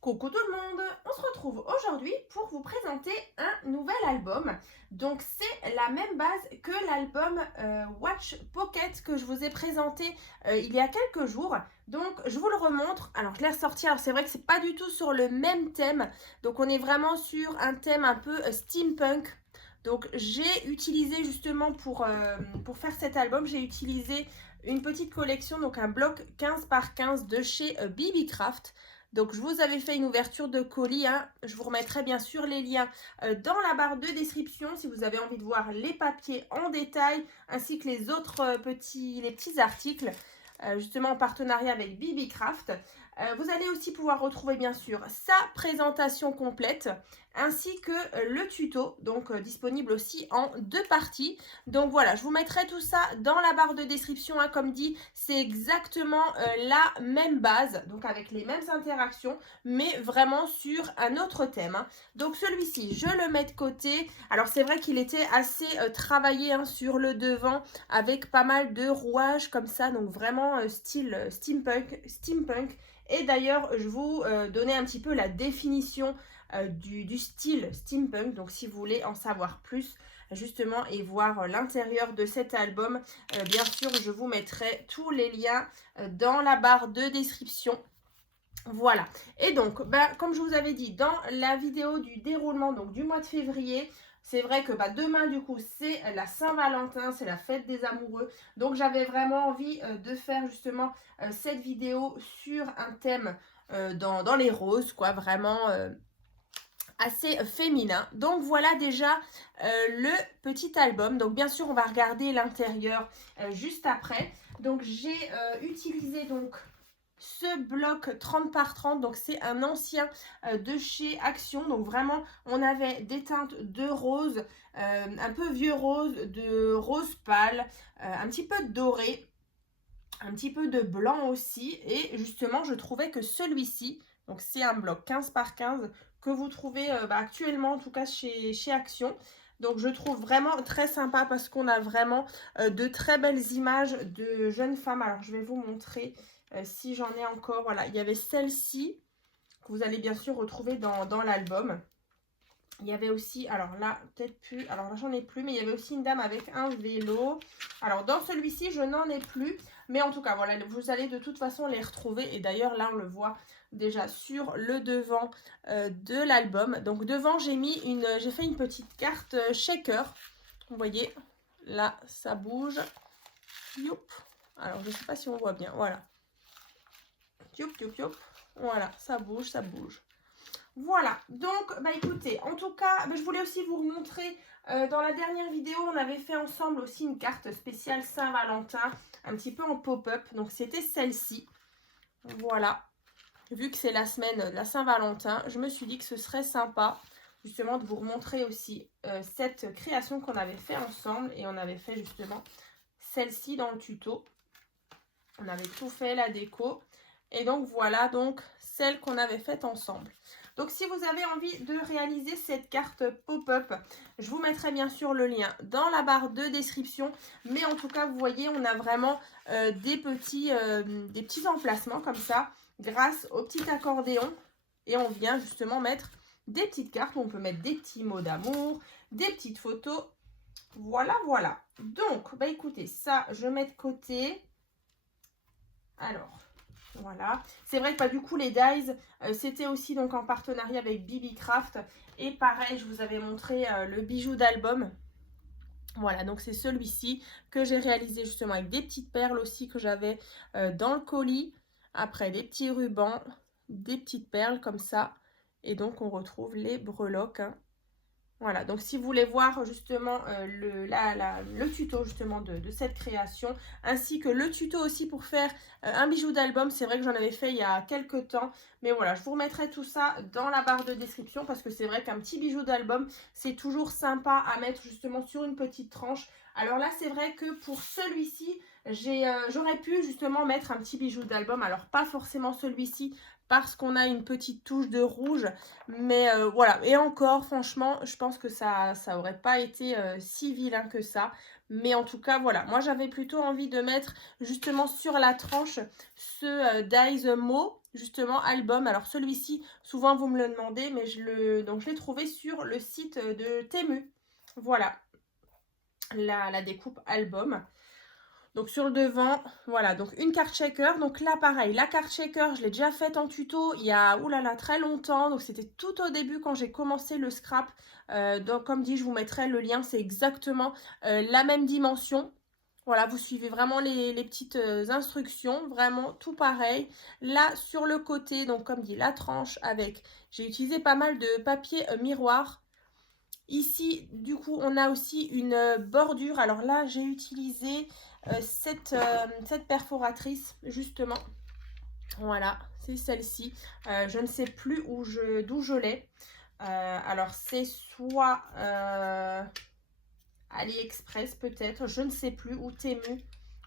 Coucou tout le monde, on se retrouve aujourd'hui pour vous présenter un nouvel album. Donc c'est la même base que l'album Watch Pocket que je vous ai présenté il y a quelques jours. Donc je vous le remontre. Alors je l'ai ressorti, alors c'est vrai que c'est pas du tout sur le même thème. Donc on est vraiment sur un thème un peu steampunk. Donc j'ai utilisé justement pour faire cet album, j'ai utilisé une petite collection, donc un bloc 15 par 15 de chez BB Craft. Donc, je vous avais fait une ouverture de colis, hein. Je vous remettrai bien sûr les liens dans la barre de description si vous avez envie de voir les papiers en détail ainsi que les autres les petits articles justement en partenariat avec BB Craft. Vous allez aussi pouvoir retrouver bien sûr sa présentation complète ainsi que le tuto, donc disponible aussi en deux parties. Donc voilà, je vous mettrai tout ça dans la barre de description, hein. Comme dit, c'est exactement la même base, donc avec les mêmes interactions, mais vraiment sur un autre thème, hein. Donc celui-ci, je le mets de côté. Alors c'est vrai qu'il était assez travaillé, hein, sur le devant, avec pas mal de rouages comme ça, donc vraiment style steampunk. Et d'ailleurs, je vous donnais un petit peu la définition du style steampunk. Donc si vous voulez en savoir plus justement et voir l'intérieur de cet album, bien sûr, je vous mettrai tous les liens dans la barre de description. Voilà. Et donc, comme je vous avais dit dans la vidéo du déroulement donc du mois de février, c'est vrai que demain, du coup, c'est la Saint-Valentin, c'est la fête des amoureux. Donc, j'avais vraiment envie de faire justement cette vidéo sur un thème dans les roses, quoi, vraiment assez féminin. Donc, voilà déjà le petit album. Donc, bien sûr, on va regarder l'intérieur juste après. Donc, j'ai utilisé donc ce bloc 30 par 30, donc c'est un ancien de chez Action. Donc vraiment, on avait des teintes de rose, un peu vieux rose, de rose pâle, un petit peu de doré, un petit peu de blanc aussi. Et justement, je trouvais que celui-ci, donc c'est un bloc 15 par 15 que vous trouvez actuellement, en tout cas chez Action. Donc je trouve vraiment très sympa parce qu'on a vraiment de très belles images de jeunes femmes. Alors je vais vous montrer si j'en ai encore. Voilà, il y avait celle-ci que vous allez bien sûr retrouver dans l'album. Il y avait aussi, alors là, peut-être plus, alors là, j'en ai plus, mais il y avait aussi une dame avec un vélo. Alors, dans celui-ci, je n'en ai plus, mais en tout cas, voilà, vous allez de toute façon les retrouver. Et d'ailleurs, là, on le voit déjà sur le devant de l'album. Donc, devant, j'ai fait une petite carte shaker. Vous voyez, là, ça bouge. Youp. Alors, je ne sais pas si on voit bien, voilà. Youp, youp, youp. Voilà, ça bouge, ça bouge. Voilà, donc écoutez, en tout cas, je voulais aussi vous montrer, dans la dernière vidéo, on avait fait ensemble aussi une carte spéciale Saint-Valentin, un petit peu en pop-up, donc c'était celle-ci. Voilà, vu que c'est la semaine de la Saint-Valentin, je me suis dit que ce serait sympa justement de vous remontrer aussi cette création qu'on avait fait ensemble, et on avait fait justement celle-ci dans le tuto. On avait tout fait, la déco, et donc voilà donc celle qu'on avait faite ensemble. Donc, si vous avez envie de réaliser cette carte pop-up, je vous mettrai bien sûr le lien dans la barre de description. Mais en tout cas, vous voyez, on a vraiment des petits emplacements comme ça, grâce au petit accordéon. Et on vient justement mettre des petites cartes où on peut mettre des petits mots d'amour, des petites photos. Voilà, voilà. Donc, écoutez, ça, je mets de côté. Alors... Voilà, c'est vrai que du coup les dies, c'était aussi donc en partenariat avec BB Craft. Et pareil, je vous avais montré le bijou d'album. Voilà, donc c'est celui-ci que j'ai réalisé justement avec des petites perles aussi que j'avais dans le colis. Après des petits rubans, des petites perles comme ça. Et donc on retrouve les breloques, hein. Voilà, donc si vous voulez voir justement le tuto justement de cette création, ainsi que le tuto aussi pour faire un bijou d'album, c'est vrai que j'en avais fait il y a quelques temps, mais voilà, je vous remettrai tout ça dans la barre de description parce que c'est vrai qu'un petit bijou d'album, c'est toujours sympa à mettre justement sur une petite tranche. Alors là, c'est vrai que pour celui-ci, j'aurais pu justement mettre un petit bijou d'album, alors pas forcément celui-ci, parce qu'on a une petite touche de rouge, mais voilà. Et encore, franchement, je pense que ça aurait pas été si vilain que ça. Mais en tout cas, voilà. Moi, j'avais plutôt envie de mettre justement sur la tranche ce Dies Mo justement album. Alors celui-ci, souvent vous me le demandez, mais donc je l'ai trouvé sur le site de Temu. Voilà, la découpe album. Donc sur le devant, voilà, donc une carte shaker. Donc là pareil, la carte shaker, je l'ai déjà faite en tuto il y a oulala, très longtemps. Donc c'était tout au début quand j'ai commencé le scrap. Donc comme dit, je vous mettrai le lien, c'est exactement la même dimension. Voilà, vous suivez vraiment les petites instructions, vraiment tout pareil. Là sur le côté, donc comme dit, la tranche avec, j'ai utilisé pas mal de papier miroir. Ici, du coup, on a aussi une bordure. Alors là, j'ai utilisé cette perforatrice, justement. Voilà, c'est celle-ci. Je ne sais plus d'où je l'ai. Alors, c'est soit AliExpress, peut-être. Je ne sais plus. Ou Temu.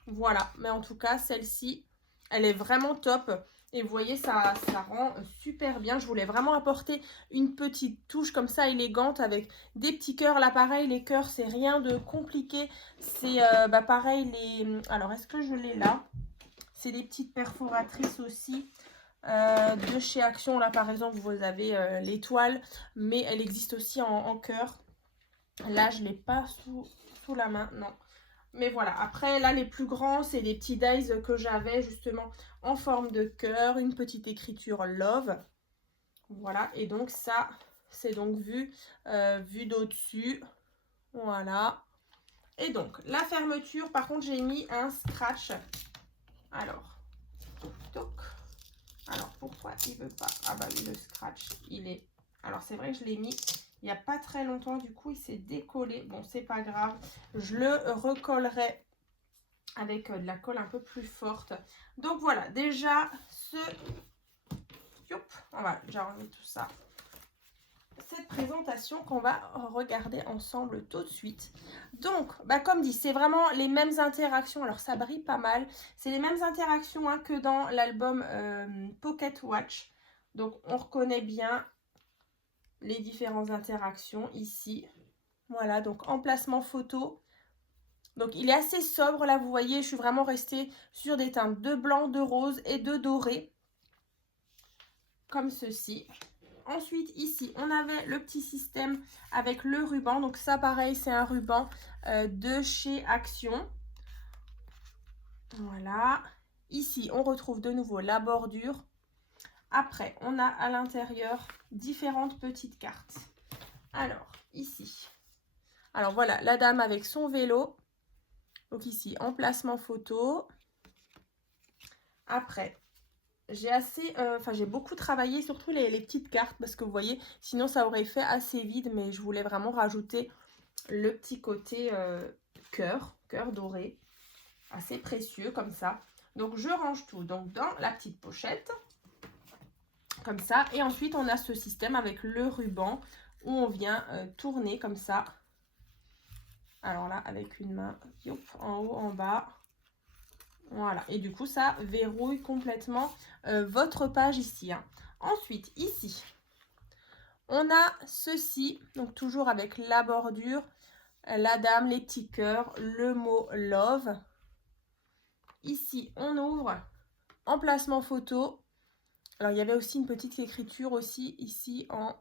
Voilà, mais en tout cas, celle-ci, elle est vraiment top. Et vous voyez, ça rend super bien. Je voulais vraiment apporter une petite touche comme ça élégante avec des petits cœurs. Là, pareil, les cœurs, c'est rien de compliqué. C'est pareil, alors, est-ce que je l'ai là? C'est des petites perforatrices aussi de chez Action. Là, par exemple, vous avez l'étoile, mais elle existe aussi en cœur. Là, je ne l'ai pas sous la main, non. Mais voilà, après là les plus grands c'est des petits dies que j'avais justement en forme de cœur, une petite écriture love. Voilà, et donc ça c'est donc vu d'au-dessus. Voilà. Et donc la fermeture, par contre j'ai mis un scratch. Alors, toc. Alors pourquoi il veut pas? Ah bah oui, le scratch il est. Alors c'est vrai que je l'ai mis il n'y a pas très longtemps, du coup il s'est décollé. Bon, c'est pas grave, je le recollerai avec de la colle un peu plus forte. Donc voilà, déjà on va déjà enlever tout ça. Cette présentation qu'on va regarder ensemble tout de suite. Donc, comme dit, c'est vraiment les mêmes interactions. Alors, ça brille pas mal. C'est les mêmes interactions hein, que dans l'album Pocket Watch. Donc, on reconnaît bien les différentes interactions ici. Voilà, donc emplacement photo. Donc, il est assez sobre. Là, vous voyez, je suis vraiment restée sur des teintes de blanc, de rose et de doré. Comme ceci. Ensuite, ici, on avait le petit système avec le ruban. Donc, ça, pareil, c'est un ruban de chez Action. Voilà. Ici, on retrouve de nouveau la bordure. Après, on a à l'intérieur différentes petites cartes. Alors, ici. Alors, voilà, la dame avec son vélo. Donc, ici, emplacement photo. Après, j'ai beaucoup travaillé, surtout les petites cartes, parce que vous voyez, sinon ça aurait fait assez vide, mais je voulais vraiment rajouter le petit côté cœur doré, assez précieux comme ça. Donc je range tout donc dans la petite pochette, comme ça, et ensuite on a ce système avec le ruban où on vient tourner comme ça. Alors là, avec une main, youp, en haut, en bas. Voilà, et du coup, ça verrouille complètement votre page ici. Hein. Ensuite, ici, on a ceci, donc toujours avec la bordure, la dame, les petits cœurs, le mot love. Ici, on ouvre, emplacement photo. Alors, il y avait aussi une petite écriture aussi ici en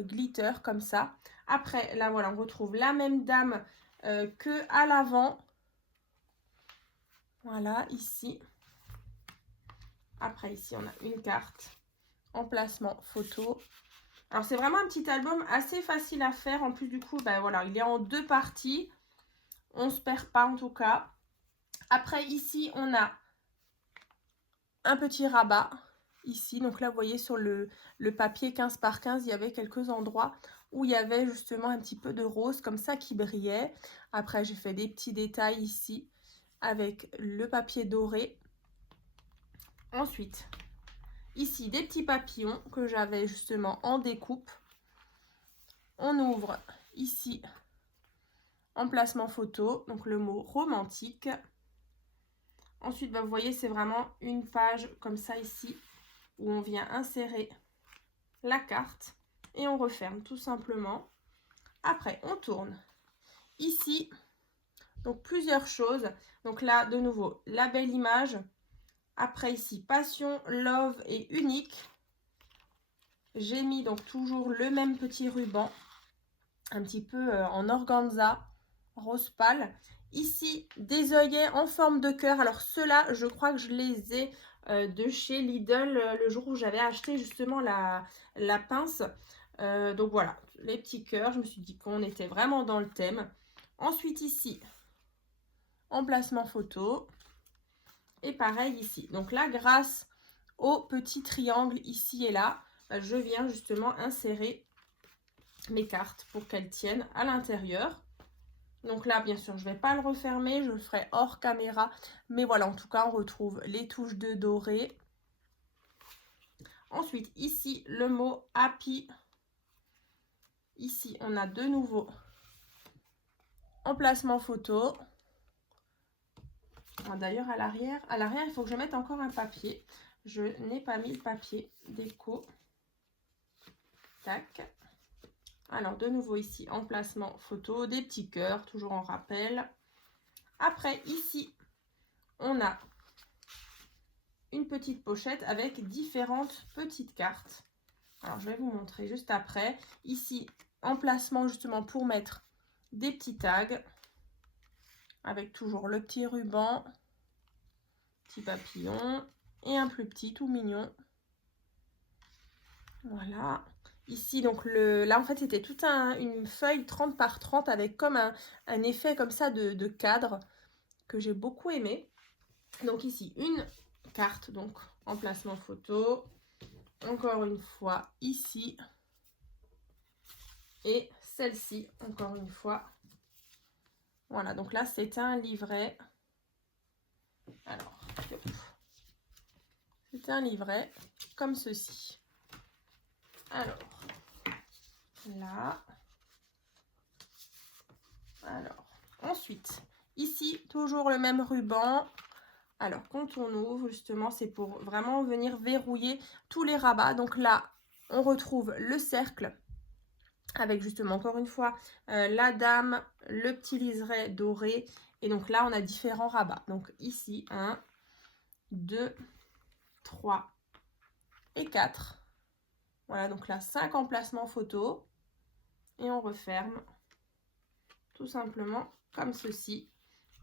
glitter, comme ça. Après, là, voilà, on retrouve la même dame que à l'avant. Voilà, ici. Après, ici, on a une carte. Emplacement photo. Alors, c'est vraiment un petit album assez facile à faire. En plus, du coup, voilà, il est en 2 parties. On ne se perd pas, en tout cas. Après, ici, on a un petit rabat. Ici, donc là, vous voyez, sur le papier 15 par 15, il y avait quelques endroits où il y avait justement un petit peu de rose comme ça qui brillait. Après, j'ai fait des petits détails ici avec le papier doré. Ensuite, ici, des petits papillons que j'avais justement en découpe. On ouvre ici, emplacement photo, donc le mot romantique. Ensuite, vous voyez, c'est vraiment une page comme ça ici, où on vient insérer la carte et on referme tout simplement. Après, on tourne ici, donc plusieurs choses. Donc là, de nouveau, la belle image Après ici, passion, love et unique. J'ai mis donc toujours le même petit ruban, un petit peu en organza, rose pâle. Ici, des œillets en forme de cœur. Alors ceux-là, je crois que je les ai de chez Lidl le jour où j'avais acheté justement la pince. Donc voilà, les petits cœurs. Je me suis dit qu'on était vraiment dans le thème. Ensuite ici, emplacement photo. Et pareil ici. Donc là, grâce au petit triangle ici et là, je viens justement insérer mes cartes pour qu'elles tiennent à l'intérieur. Donc là, bien sûr, je ne vais pas le refermer, je le ferai hors caméra. Mais voilà, en tout cas, on retrouve les touches de doré. Ensuite, ici, le mot happy. Ici, on a de nouveau emplacement photo. D'ailleurs, à l'arrière, il faut que je mette encore un papier. Je n'ai pas mis le papier déco. Tac. Alors, de nouveau ici, emplacement photo, des petits cœurs, toujours en rappel. Après, ici, on a une petite pochette avec différentes petites cartes. Alors, je vais vous montrer juste après. Ici, emplacement justement pour mettre des petits tags. Avec toujours le petit ruban, petit papillon et un plus petit, tout mignon. Voilà. Ici, donc, là, en fait, c'était toute une feuille 30 par 30 avec comme un effet comme ça de cadre que j'ai beaucoup aimé. Donc, ici, une carte, donc, emplacement photo. Encore une fois, ici. Et celle-ci, encore une fois. Voilà, donc là, c'est un livret. Alors, c'est un livret comme ceci. Alors, là. Alors, ensuite, ici, toujours le même ruban. Alors, quand on ouvre, justement, c'est pour vraiment venir verrouiller tous les rabats. Donc là, on retrouve le cercle avec justement, encore une fois, la dame, le petit liseré doré. Et donc là, on a différents rabats. Donc ici, 1, 2, 3 et 4. Voilà, donc là, 5 emplacements photo. Et on referme tout simplement comme ceci.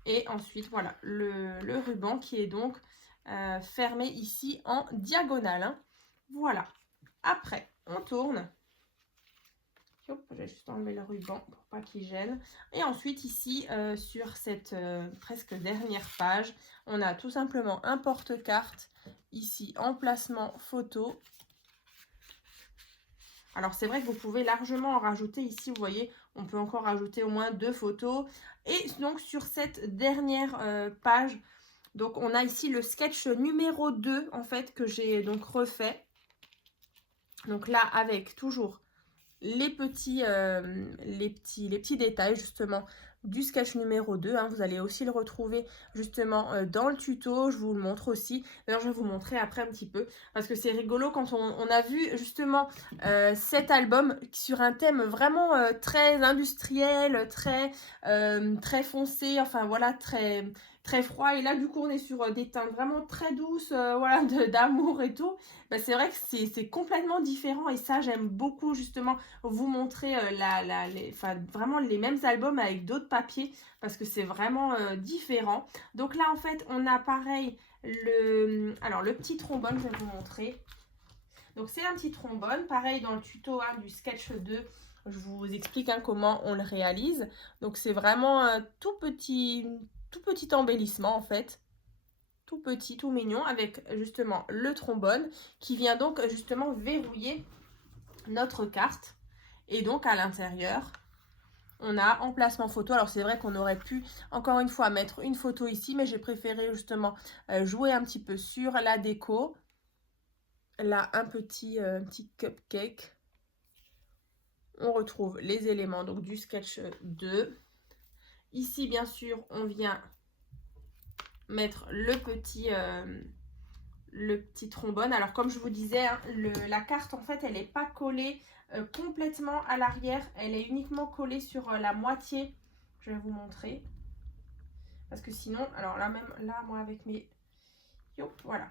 Et ensuite, voilà, le ruban qui est donc fermé ici en diagonale. Hein. Voilà. Après, on tourne. Hop, je vais juste enlever le ruban pour pas qu'il gêne. Et ensuite, ici, sur cette presque dernière page, on a tout simplement un porte-carte. Ici, emplacement photo. Alors, c'est vrai que vous pouvez largement en rajouter ici. Vous voyez, on peut encore rajouter au moins 2 photos. Et donc, sur cette dernière page, donc on a ici le sketch numéro 2, en fait, que j'ai donc refait. Donc là, avec toujours les petits détails, justement, du sketch numéro 2. Hein. Vous allez aussi le retrouver justement dans le tuto. Je vous le montre aussi. D'ailleurs, je vais vous montrer après un petit peu. Parce que c'est rigolo quand on a vu justement cet album sur un thème vraiment très industriel, très foncé. Enfin voilà, très froid. Et là, du coup, on est sur des teintes vraiment très douces, voilà, d'amour et tout. Ben, c'est vrai que c'est complètement différent. Et ça, j'aime beaucoup justement vous montrer vraiment les mêmes albums avec d'autres papiers parce que c'est vraiment différent. Donc là, en fait, on a pareil le petit trombone, je vais vous montrer. Donc c'est un petit trombone, pareil dans le tuto du sketch 2. Je vous explique comment on le réalise. Donc c'est vraiment un tout petit embellissement en fait. Tout petit, tout mignon avec justement le trombone qui vient donc justement verrouiller notre carte. Et donc à l'intérieur, on a emplacement photo. Alors c'est vrai qu'on aurait pu encore une fois mettre une photo ici, mais j'ai préféré justement jouer un petit peu sur la déco. Là, un petit cupcake. On retrouve les éléments donc du sketch 2. Ici, bien sûr, on vient mettre le petit trombone. Alors, comme je vous disais, hein, la carte, en fait, elle n'est pas collée complètement à l'arrière. Elle est uniquement collée sur la moitié. Je vais vous montrer. Parce que sinon, alors là, même là, moi, avec mes Youp, voilà.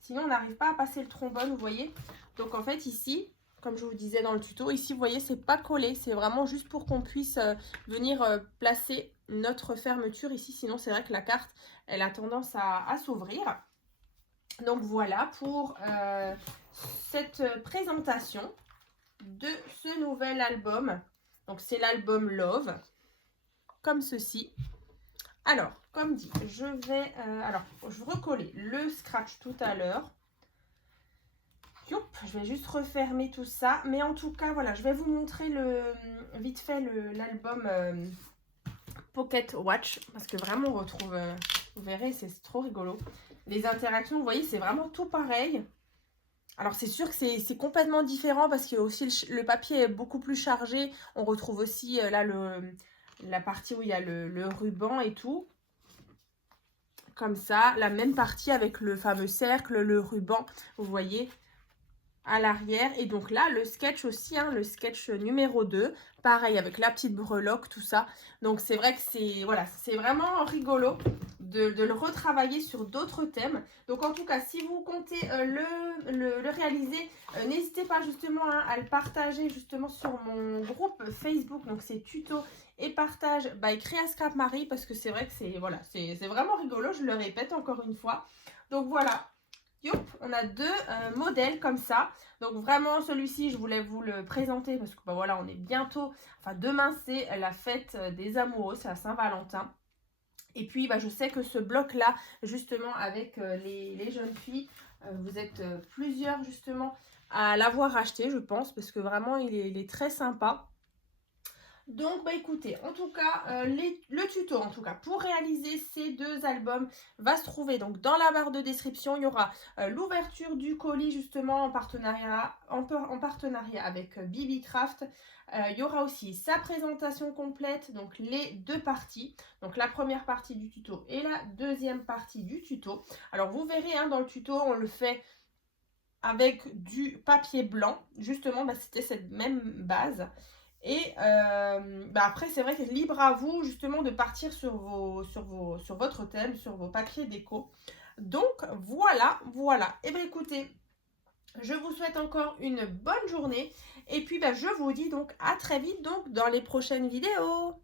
Sinon, on n'arrive pas à passer le trombone, vous voyez. Donc, en fait, ici, comme je vous disais dans le tuto, ici, vous voyez, c'est pas collé. C'est vraiment juste pour qu'on puisse venir placer notre fermeture ici. Sinon, c'est vrai que la carte, elle a tendance à s'ouvrir. Donc, voilà pour cette présentation de ce nouvel album. Donc, c'est l'album Love, comme ceci. Alors, comme dit, je vais recoller le scratch tout à l'heure. Je vais juste refermer tout ça. Mais en tout cas, voilà, je vais vous montrer vite fait l'album Pocket Watch. Parce que vraiment, on retrouve, vous verrez, c'est trop rigolo. Les interactions, vous voyez, c'est vraiment tout pareil. Alors, c'est sûr que c'est complètement différent parce que aussi le papier est beaucoup plus chargé. On retrouve aussi là la partie où il y a le ruban et tout. Comme ça, la même partie avec le fameux cercle, le ruban, vous voyez, à l'arrière. Et donc là, le sketch aussi, hein, le sketch numéro 2, pareil, avec la petite breloque, tout ça. Donc c'est vrai que c'est voilà, c'est vraiment rigolo de le retravailler sur d'autres thèmes. Donc en tout cas, si vous comptez le réaliser, n'hésitez pas justement à le partager justement sur mon groupe Facebook. Donc c'est tuto et partage by Créa Scrap Marie, parce que c'est vrai que c'est voilà, c'est vraiment rigolo, je le répète encore une fois. Donc voilà, youp, on a deux modèles comme ça. Donc vraiment celui-ci, je voulais vous le présenter parce que bah, voilà, on est bientôt, enfin demain c'est la fête des amoureux, c'est la Saint-Valentin. Et puis bah, je sais que ce bloc là, justement avec les jeunes filles, vous êtes plusieurs justement à l'avoir acheté, je pense, parce que vraiment il est très sympa. Donc, bah écoutez, en tout cas, le tuto, en tout cas, pour réaliser ces deux albums, va se trouver donc dans la barre de description. Il y aura l'ouverture du colis, justement, en partenariat avec Bibi Craft. Il y aura aussi sa présentation complète, donc les deux parties. Donc, la première partie du tuto et la deuxième partie du tuto. Alors, vous verrez, hein, dans le tuto, on le fait avec du papier blanc. Justement, bah, c'était cette même base. Et bah après, c'est vrai que c'est libre à vous justement de partir sur votre thème, sur vos papiers déco. Donc voilà. Et bien écoutez, je vous souhaite encore une bonne journée. Et puis bah, je vous dis donc à très vite donc dans les prochaines vidéos.